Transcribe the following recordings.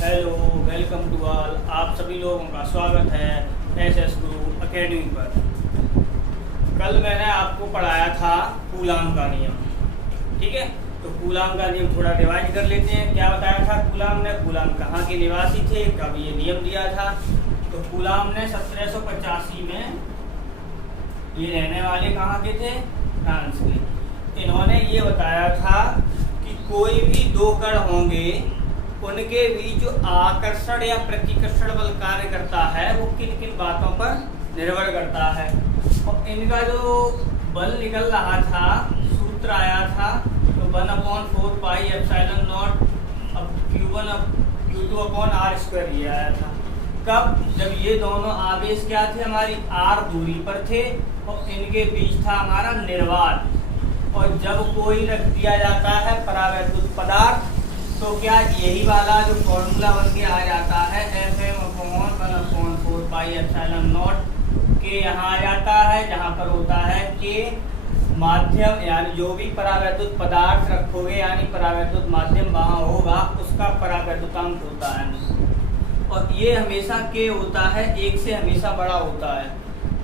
Hello, welcome to all. आप सभी लोगों का स्वागत है एसएस गुरु एकेडमी पर। कल मैंने आपको पढ़ाया था कूलाम का नियम, ठीक है। तो कूलाम का नियम थोड़ा रिवाइज कर लेते हैं। क्या बताया था कूलाम ने? कूलाम कहाँ के निवासी थे, कब ये नियम दिया था? तो कूलाम ने 1785 में, ये रहने वाले कहाँ के थे? फ्रांस के। इन्होंने ये बताया था कि कोई भी दो कण होंगे, उनके बीच जो आकर्षण या प्रतिकर्षण बल कार्य करता है वो किन किन बातों पर निर्भर करता है। और इनका जो बल निकल रहा था, सूत्र आया था, तो 1/4 पाई एप्सिलॉन नॉट अब Q1 Q2 upon R square ये आया था। कब? जब ये दोनों आवेश क्या थे, हमारी R दूरी पर थे और इनके बीच था हमारा निर्वात। और जब कोई रख दिया जाता है परावैद्युत पदार्थ, तो क्या यही वाला जो फॉर्मूला बन के आ जाता है Fm/1/4 पाई एप्सिलॉन नॉट के यहाँ आ जाता है, जहाँ पर होता है के माध्यम, यानी जो भी परावैद्युत पदार्थ रखोगे यानी परावैद्युत माध्यम वहाँ होगा, उसका परावैद्युतांक होता है। और ये हमेशा के होता है, एक से हमेशा बड़ा होता है,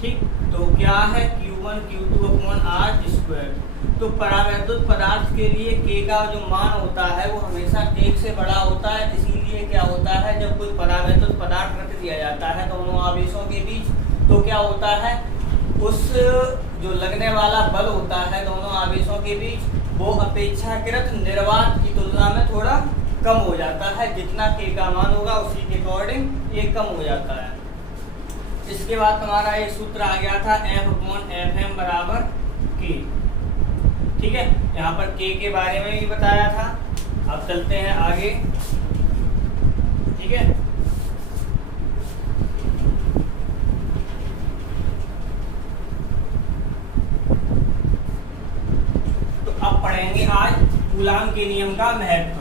ठीक। तो क्या है? Q1 Q2 upon R square. तो परावैद्युत पदार्थ के लिए के का जो मान होता है वो हमेशा एक से बड़ा होता है। इसीलिए क्या होता है, जब कोई परावैद्युत पदार्थ रख दिया जाता है दोनों आवेशों के बीच, तो क्या होता है, उस जो लगने वाला बल होता है दोनों आवेशों के बीच, वो अपेक्षाकृत निर्वात की तुलना में थोड़ा कम हो जाता है। जितना के का मान होगा उसी के अकॉर्डिंग ये कम हो जाता है। इसके बाद हमारा एक सूत्र आ गया था F/Fm बराबर के, ठीक है। यहाँ पर के बारे में भी बताया था। अब चलते हैं आगे, ठीक है। तो अब पढ़ेंगे आज कूलाम के नियम का महत्व।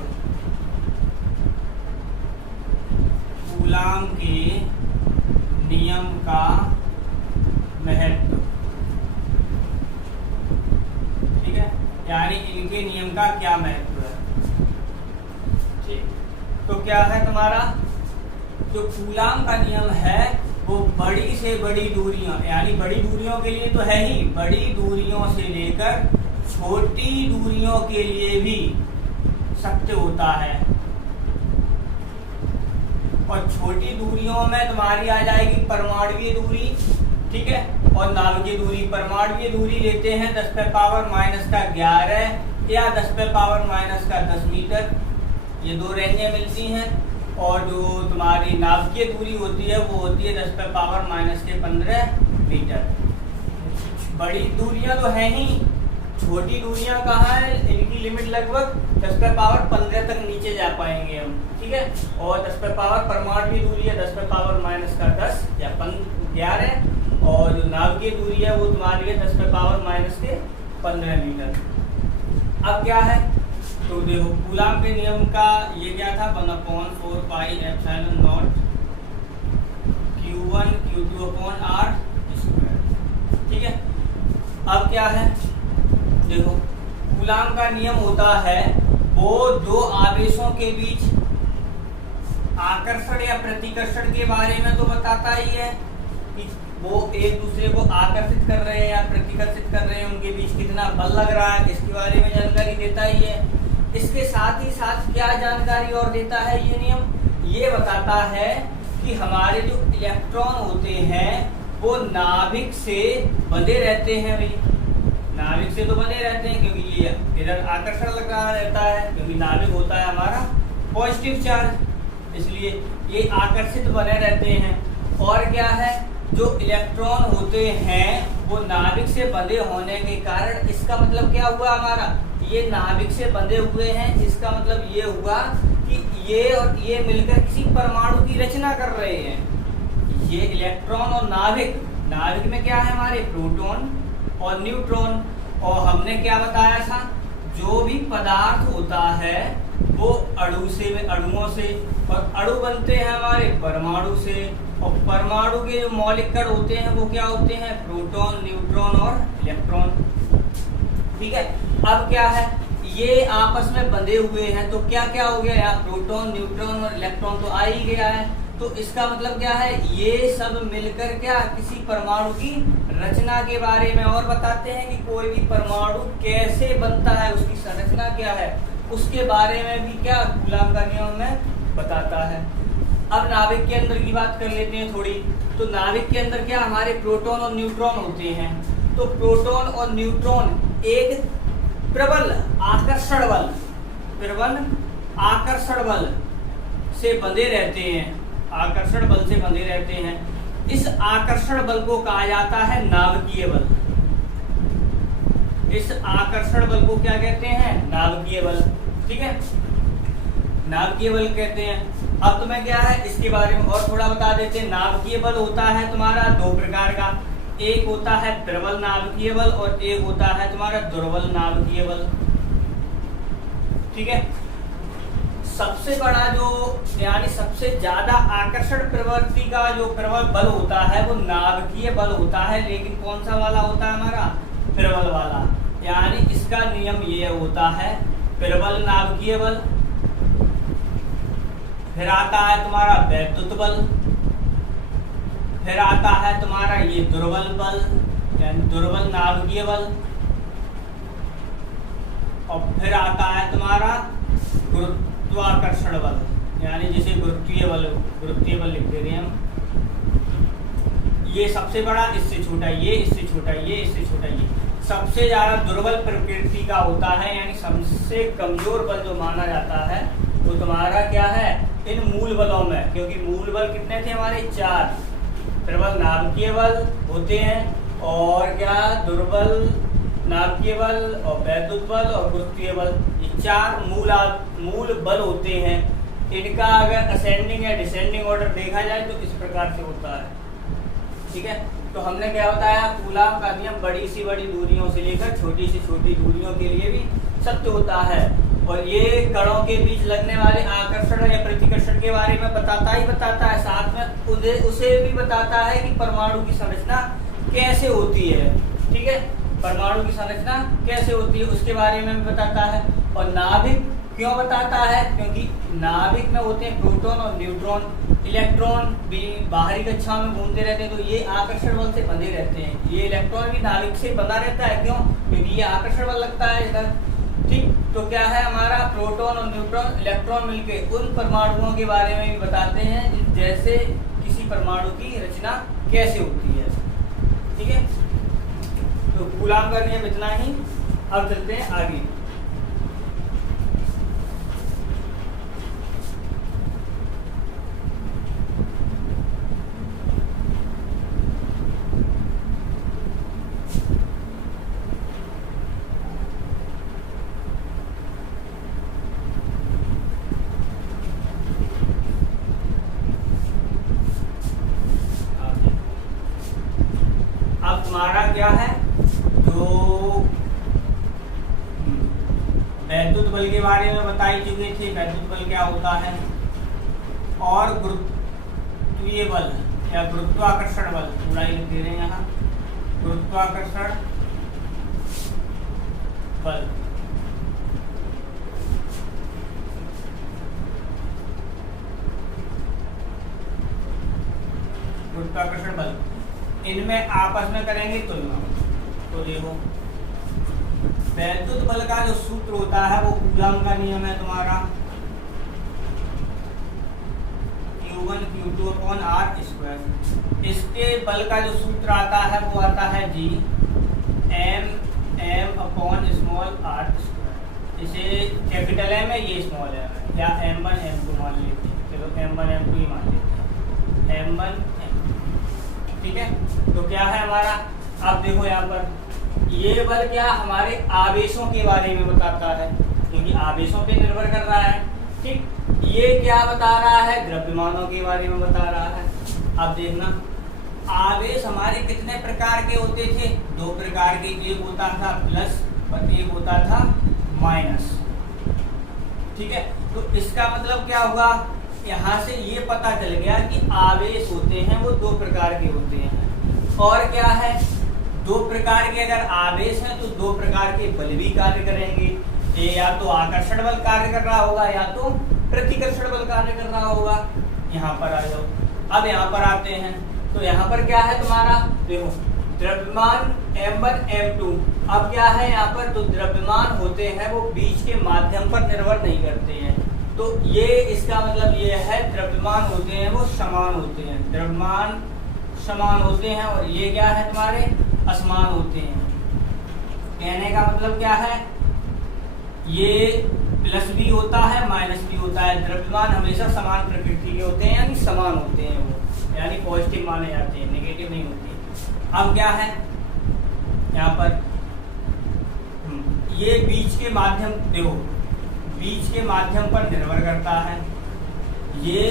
कूलाम के नियम का महत्व, ठीक है, यानी इनके नियम का क्या महत्व है, ठीक। तो क्या है तुम्हारा जो कूलाम का नियम है, वो बड़ी से बड़ी दूरियों, यानी बड़ी दूरियों के लिए तो है ही, बड़ी दूरियों से लेकर छोटी दूरियों के लिए भी सत्य होता है। और छोटी दूरियों में तुम्हारी आ जाएगी परमाणुवीय दूरी, ठीक है, और नाभिकीय दूरी। परमाणुवीय दूरी लेते हैं 10⁻⁻11 या 10⁻⁻10 मीटर, ये दो रेंजें मिलती हैं। और जो तुम्हारी नाभिकीय दूरी होती है वो होती है 10⁻⁻15 मीटर। बड़ी दूरियां तो हैं ही, छोटी दूरियां कहाँ है, इनकी लिमिट लगभग 10⁻15 तक नीचे जा पाएंगे हम, ठीक है। और 10⁻, परमाणुवीय दूरी है 10⁻⁻10 या 11, और जो नाभिकीय दूरी है वो तुम्हारी है 10⁻⁻15 मीटर। अब क्या है, तो देखो कूलाम के नियम का ये क्या था, 1/4 pi epsilon not Q1 Q2 upon R square, ठीक है। अब क्या है, देखो कूलाम का नियम होता है वो दो आवेशों के बीच आकर्षण या प्रतिकर्षण के बारे में तो बताता ही है कि वो एक दूसरे को आकर्षित कर रहे हैं या प्रतिकर्षित कर रहे हैं, उनके बीच कितना बल लग रहा है, इसके बारे में जानकारी देता ही है। इसके साथ ही साथ क्या जानकारी और देता है ये नियम, ये बताता है कि हमारे जो इलेक्ट्रॉन होते हैं वो नाभिक से बंधे रहते हैं। भाई नाभिक से तो बने रहते हैं क्योंकि ये इधर आकर्षण लग रहा रहता है, क्योंकि नाभिक होता है हमारा पॉजिटिव चार्ज, इसलिए ये आकर्षित बने रहते हैं। और क्या है, जो इलेक्ट्रॉन होते हैं वो नाभिक से बंधे होने के कारण, इसका मतलब क्या हुआ हमारा, ये नाभिक से बंधे हुए हैं, इसका मतलब ये हुआ कि ये और ये मिलकर किसी परमाणु की रचना कर रहे हैं। ये इलेक्ट्रॉन और नाभिक, नाभिक में क्या है हमारे प्रोटॉन और न्यूट्रॉन। और हमने क्या बताया था, जो भी पदार्थ होता है वो अणुओं से, और अणु बनते हैं हमारे परमाणु से, और परमाणु के जो मौलिक कण होते हैं वो क्या होते हैं, प्रोटॉन, न्यूट्रॉन और इलेक्ट्रॉन, ठीक है। अब क्या है, ये आपस में बंधे हुए हैं तो क्या क्या हो गया यार, प्रोटॉन न्यूट्रॉन और इलेक्ट्रॉन तो आ ही गया है। तो इसका मतलब क्या है, ये सब मिलकर क्या किसी परमाणु की रचना के बारे में और बताते हैं कि कोई भी परमाणु कैसे बनता है, उसकी संरचना क्या है, उसके बारे में भी क्या कूलाम का नियम में बताता है। अब नाभिक के अंदर की बात कर लेते हैं थोड़ी। तो नाभिक के अंदर क्या हमारे प्रोटॉन और न्यूट्रॉन होते हैं। तो प्रोटॉन और न्यूट्रॉन एक प्रबल आकर्षण बल से बंधे रहते हैं, आकर्षण बल से बंधे रहते हैं। इस आकर्षण बल को कहा जाता है नाभिकीय बल। इस आकर्षण बल को क्या कहते हैं, नाभिकीय बल। ठीक है, नाभिकीय बल कहते हैं। अब तुम्हें क्या है इसके बारे में और थोड़ा बता देते हैं। नाभिकीय बल होता है तुम्हारा दो प्रकार का, एक होता है प्रबल नाभिकीय बल और एक होता है तुम्हारा दुर्बल नाभिकीय बल। ठीक है, सबसे बड़ा जो यानी सबसे ज्यादा आकर्षण प्रवृत्ति का जो प्रबल बल होता है वो नाभिकीय बल होता है, लेकिन कौन सा वाला होता है हमारा, प्रबल वाला। यानी इसका नियम ये होता है, प्रबल नाभिकीय बल, फिर आता है तुम्हारा वैद्युत बल, फिर आता है तुम्हारा ये दुर्बल बल यानी दुर्बल नाभिकीय बल, और फिर आता है तुम्हारा गुरुत्वाकर्षण बल, यानी जिसे गुरुत्वीय बल लिखते हैं हम। ये सबसे बड़ा, इससे छोटा ये, इससे छोटा ये, इससे छोटा ये। सबसे ज्यादा दुर्बल प्रकृति का होता है, यानी सबसे कमजोर बल जो माना जाता है वो तुम्हारा क्या है, इन मूल बलों में। क्योंकि मूल बल कितने थे हमारे, 4। प्रबल नाभिकीय बल होते हैं और क्या दुर्बल नाभिकीय बल और वैद्युत बल और गुरुत्वीय बल, ये 4 मूल बल होते हैं। इनका अगर असेंडिंग या डिसेंडिंग ऑर्डर देखा जाए तो इस प्रकार से होता है। ठीक है, तो हमने क्या बताया, कूलाम का नियम बड़ी सी बड़ी दूरियों से लेकर छोटी सी छोटी दूरियों के लिए भी सत्य होता है, और ये कणों के बीच लगने वाले आकर्षण या प्रतिकर्षण के बारे में बताता है, साथ में उसे भी बताता है कि परमाणु की संरचना कैसे होती है। ठीक है, परमाणु की संरचना कैसे होती है उसके बारे में भी बताता है। और नाभिक क्यों बताता है, क्योंकि नाभिक में होते हैं प्रोटॉन और न्यूट्रॉन, इलेक्ट्रॉन भी बाहरी कक्षाओं में घूमते रहते हैं, तो ये आकर्षण बल से बंधे रहते हैं। ये इलेक्ट्रॉन भी नाभिक से बंधा रहता है, क्यों, क्योंकि ये आकर्षण बल लगता है इधर। ठीक, तो क्या है हमारा प्रोटॉन और न्यूट्रॉन इलेक्ट्रॉन मिलके उन परमाणुओं के बारे में भी बताते हैं जैसे किसी परमाणु की रचना कैसे होती है। ठीक है, तो कूलाम का नियम इतना ही। अब चलते हैं आगे। हमारा क्या है, जो वैद्युत बल के बारे में बताई चुके थे, वैद्युत बल क्या होता है, और गुरुत्वीय बल या गुरुत्वाकर्षण बल, पूरा ही लिख दे रहे हैं यहाँ, गुरुत्वाकर्षण बल। गुरुत्वाकर्षण बल इनमें आपस में करेंगे तुलना। तो देखो वैद्युत बल का जो सूत्र होता है वो कूलाम का नियम है तुम्हारा, Q1 Q2/r²। इसके बल का जो सूत्र आता है वो आता है G m/r²। इसे कैपिटल M है, ये स्मॉल m है, या m1 m2 मान लेते हैं। चलो m1 m2 ही मान लेते हैं, m1 m2। ठीक है, तो क्या है हमारा, अब देखो यहाँ पर ये बल क्या हमारे आवेशों के बारे में बताता है, क्योंकि आवेशों पे निर्भर कर रहा है। ठीक, ये क्या बता रहा है, द्रव्यमानों के बारे में बता रहा है। अब देखना आवेश हमारे कितने प्रकार के होते थे, 2 प्रकार के, एक होता था प्लस और एक होता था माइनस। ठीक है, तो इसका मतलब क्या होगा, यहाँ से ये पता चल गया कि आवेश होते हैं वो 2 प्रकार के होते हैं। और क्या है, 2 प्रकार के अगर आवेश हैं तो 2 प्रकार के बल भी कार्य करेंगे। ये या तो आकर्षण बल कार्य कर रहा होगा या तो प्रतिकर्षण बल कार्य कर रहा होगा। यहाँ पर आ जाओ। अब यहाँ पर आते हैं तो यहाँ पर क्या है तुम्हारा, देखो द्रव्यमान m1 m2। अब क्या है यहाँ पर, तो द्रव्यमान होते हैं वो बीच के माध्यम पर निर्भर नहीं करते हैं। तो ये इसका मतलब ये है द्रव्यमान होते हैं वो समान होते हैं, द्रव्यमान समान होते हैं और ये क्या है तुम्हारे असमान होते हैं। कहने का मतलब क्या है, ये प्लस भी होता है माइनस भी होता है। द्रव्यमान हमेशा समान प्रकृति के होते हैं यानी समान होते हैं वो, यानी पॉजिटिव माने जाते हैं, नेगेटिव नहीं होते। अब क्या है यहाँ पर, ये बीच के माध्यम, देखो बीच के माध्यम पर निर्भर करता है। ये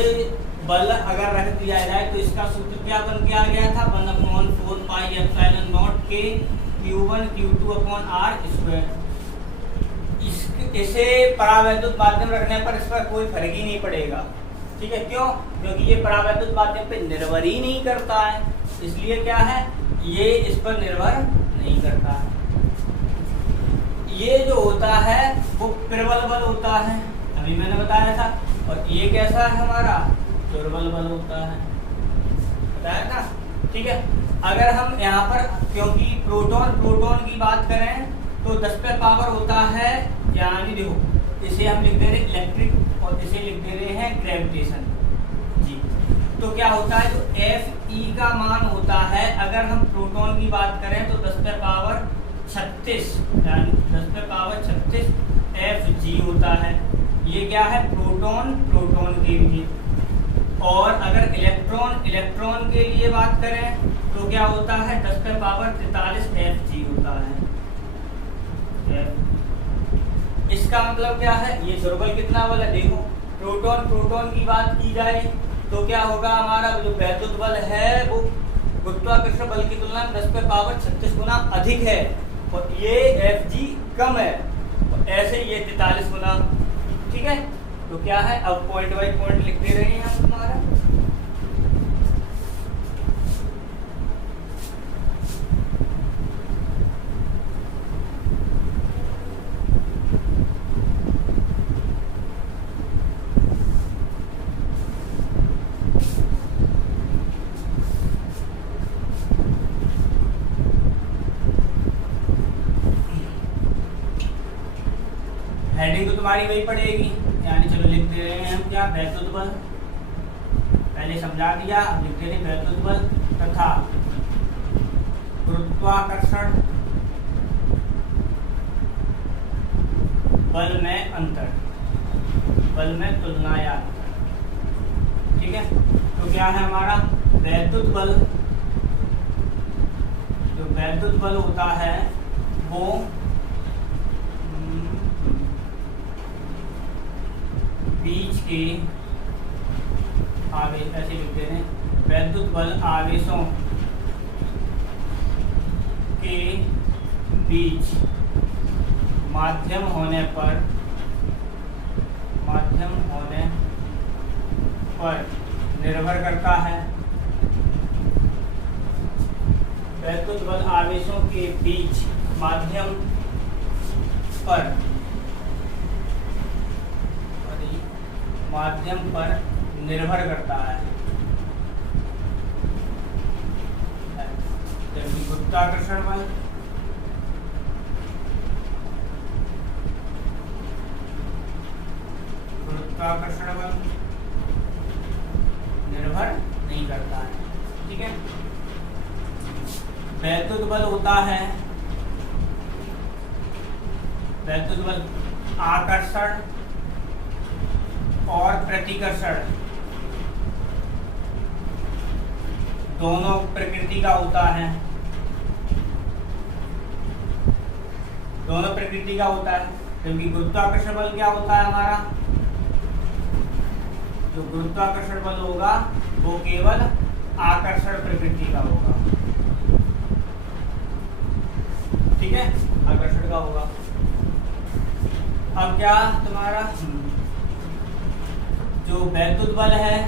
बल अगर रख दिया जाए तो इसका सूत्र क्या बन के आ गया था, 1/4 पाई एप्सिलॉन नॉट के Q1 Q2 upon R square. इसे परावैद्युत माध्यम रखने पर इस पर कोई फर्क ही नहीं पड़ेगा, ठीक है। क्यों? क्योंकि ये परावैद्युत माध्यम पे निर्भर ही नहीं करता है, इसलिए क्या है ये इस पर निर्भर नहीं करता है। ये जो होता है वो प्रबल बल होता है, अभी मैंने बताया था। और ये कैसा है हमारा, दुर्बल बल होता है, बताया था, ठीक है। अगर हम यहाँ पर, क्योंकि प्रोटॉन की बात करें तो 10 पे पावर होता है, यानी देखो इसे हम लिख दे रहे इलेक्ट्रिक और इसे लिख दे रहे हैं ग्रेविटेशन जी। तो क्या होता है, जो Fe का मान होता है, अगर हम प्रोटॉन की बात करें तो 10 पे पावर 36 यानी 10 पे पावर 36 Fg होता है। ये क्या है, प्रोटॉन के लिए। और अगर इलेक्ट्रॉन के लिए बात करें तो क्या होता है, 10 पे पावर 43 Fg होता है। इसका मतलब क्या है, ये दुर्बल कितना बल है, देखो प्रोटॉन की बात की जाए तो क्या होगा, हमारा जो वैद्युत बल है वो गुरुत्वाकर्षण बल की तुलना में 10 पे पावर 36 गुना अधिक है और ये Fg कम है, और ऐसे ये 43 गुना, ठीक है। तो क्या है, अब पॉइंट बाई पॉइंट लिख दे रहे हैं हम तुम्हारा। हेडिंग तो तुम्हारी वही पड़ेगी, यानी चलो लिख दे रहे हैं हम क्या, वैद्युत बल पहले समझा दिया, अब लिख दे रहे हैं वैद्युत बल तथा गुरुत्वाकर्षण बल में अंतर, बल में तुलना या अंतर, ठीक है। तो क्या है हमारा वैद्युत बल, जो वैद्युत बल होता है वो बीच के आवेश, ऐसे लिख दे रहे हैं, वैद्युत बल आवेशों के बीच माध्यम होने पर निर्भर करता है। वैद्युत बल आवेशों के बीच माध्यम पर निर्भर करता है। जबकि गुरुत्वाकर्षण बल निर्भर नहीं करता है, ठीक है। वैद्युत बल होता है, वैद्युत बल आकर्षण और प्रतिकर्षण दोनों प्रकृति का होता है, दोनों प्रकृति का होता है। क्योंकि गुरुत्वाकर्षण बल क्या होता है हमारा, जो गुरुत्वाकर्षण बल होगा वो केवल आकर्षण प्रकृति का होगा, ठीक है, आकर्षण का होगा। अब क्या तुम्हारा जो वैद्युत बल है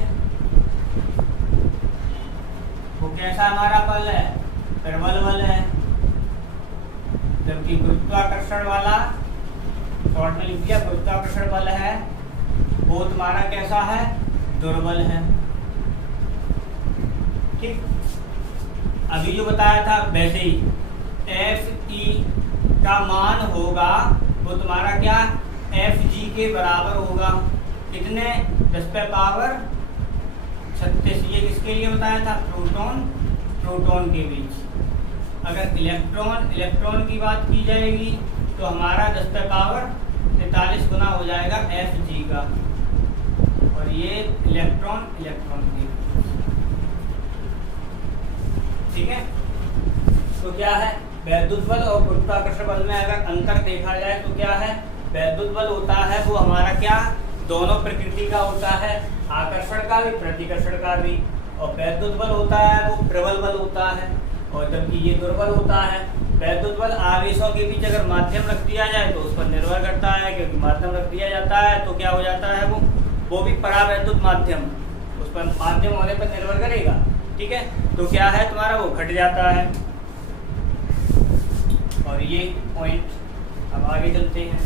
वो कैसा हमारा बल है, प्रबल बल है। जबकि गुरुत्वाकर्षण वाला शॉर्ट में लिख दिया गुरुत्वाकर्षण बल है वो तुम्हारा कैसा है, दुर्बल है। ठीक, अभी जो बताया था वैसे ही Fe का मान होगा वो तुम्हारा क्या, Fg के बराबर होगा। कितने, 10⁻36। ये किसके लिए बताया था, प्रोटॉन प्रोटॉन के बीच। अगर इलेक्ट्रॉन की बात की जाएगी तो हमारा 10⁻43 गुना हो जाएगा Fg का, और ये इलेक्ट्रॉन के, ठीक है। तो क्या है, वैद्युत बल और गुरुत्वाकर्षण बल में अगर अंतर देखा जाए तो क्या है, वैद्युत बल होता है वो हमारा क्या, दोनों प्रकृति का होता है, आकर्षण का भी प्रतिकर्षण का भी। और वैद्युत बल होता है वो प्रबल बल होता है, और जबकि ये दुर्बल होता है। वैद्युत बल आवेशों के बीच अगर माध्यम रख दिया जाए तो उस पर निर्भर करता है, क्योंकि माध्यम रख दिया जाता है तो क्या हो जाता है, वो भी परावैद्युत माध्यम, उस पर माध्यम होने पर निर्भर करेगा। ठीक है, तो क्या है तुम्हारा, वो घट जाता है। और ये पॉइंट, अब आगे चलते हैं।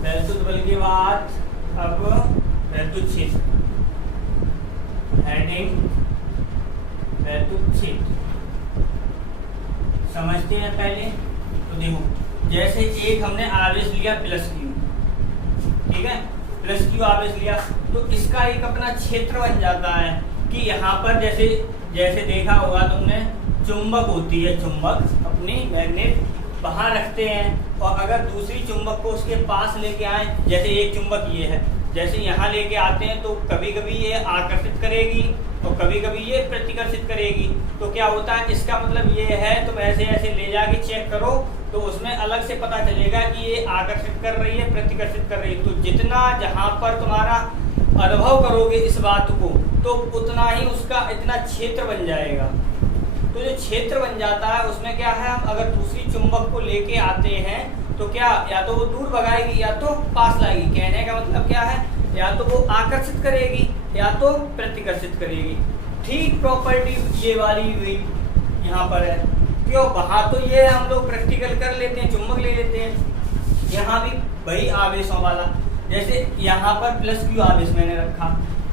वैद्युत बल के बाद अब वैद्युत क्षेत्र, हेडिंग वैद्युत क्षेत्र समझते हैं पहले। तो देखो, जैसे एक हमने आवेश लिया +Q, ठीक है, +Q आवेश लिया तो इसका एक अपना क्षेत्र बन जाता है कि यहाँ पर जैसे देखा होगा तुमने, चुंबक होती है, चुंबक अपनी मैग्नेट वहाँ रखते हैं, और अगर दूसरी चुंबक को उसके पास लेके आए, जैसे एक चुंबक ये है, जैसे यहाँ लेके आते हैं तो कभी कभी ये आकर्षित करेगी और कभी कभी ये प्रतिकर्षित करेगी। तो क्या होता है, इसका मतलब ये है, तुम ऐसे ऐसे ले जाके चेक करो तो उसमें अलग से पता चलेगा कि ये आकर्षित कर रही है, प्रतिकर्षित कर रही है। तो जितना जहाँ पर तुम्हारा अनुभव करोगे इस बात को, तो उतना ही उसका इतना क्षेत्र बन जाएगा। तो जो क्षेत्र बन जाता है उसमें क्या है, हम अगर दूसरी चुंबक को लेके आते हैं तो क्या, या तो वो दूर भगाएगी या तो पास लाएगी। कहने का मतलब क्या है, या तो वो आकर्षित करेगी या तो प्रतिकर्षित करेगी। ठीक प्रॉपर्टी ये वाली हुई यहाँ पर है। क्यों, वहाँ तो ये हम लोग प्रैक्टिकल कर लेते हैं, चुंबक ले लेते हैं, यहाँ भी वही आवेशों वाला। जैसे यहाँ पर +Q आवेश मैंने रखा,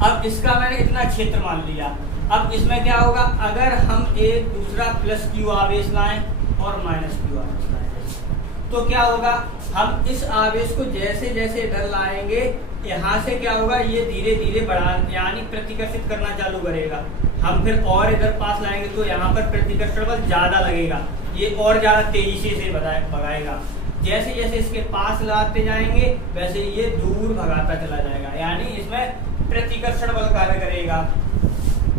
अब इसका मैंने इतना क्षेत्र मान लिया। अब इसमें क्या होगा, अगर हम एक दूसरा +Q आवेश लाएं और -Q आवेश लाएं तो क्या होगा, हम इस आवेश को जैसे जैसे इधर लाएंगे, यहाँ से क्या होगा, ये धीरे धीरे बढ़ा यानी प्रतिकर्षित करना चालू करेगा। हम फिर और इधर पास लाएंगे तो यहाँ पर प्रतिकर्षण बल ज्यादा लगेगा, ये और ज्यादा तेजी से भगाएगा। जैसे जैसे इसके पास लाते जाएंगे वैसे ये दूर भगाता चला जाएगा, यानी इसमें प्रतिकर्षण बल कार्य करेगा।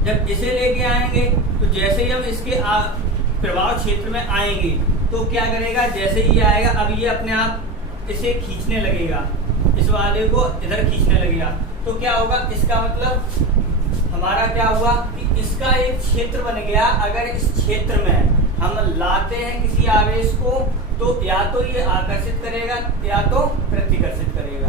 जब इसे लेके आएंगे तो जैसे ही हम इसके प्रभाव क्षेत्र में आएंगे तो क्या करेगा, जैसे ही आएगा अब ये अपने आप इसे खींचने लगेगा, इस वाले को इधर खींचने लगेगा। तो क्या होगा, इसका मतलब हमारा क्या हुआ कि इसका एक क्षेत्र बन गया। अगर इस क्षेत्र में हम लाते हैं किसी आवेश को तो या तो ये आकर्षित करेगा या तो प्रतिकर्षित करेगा।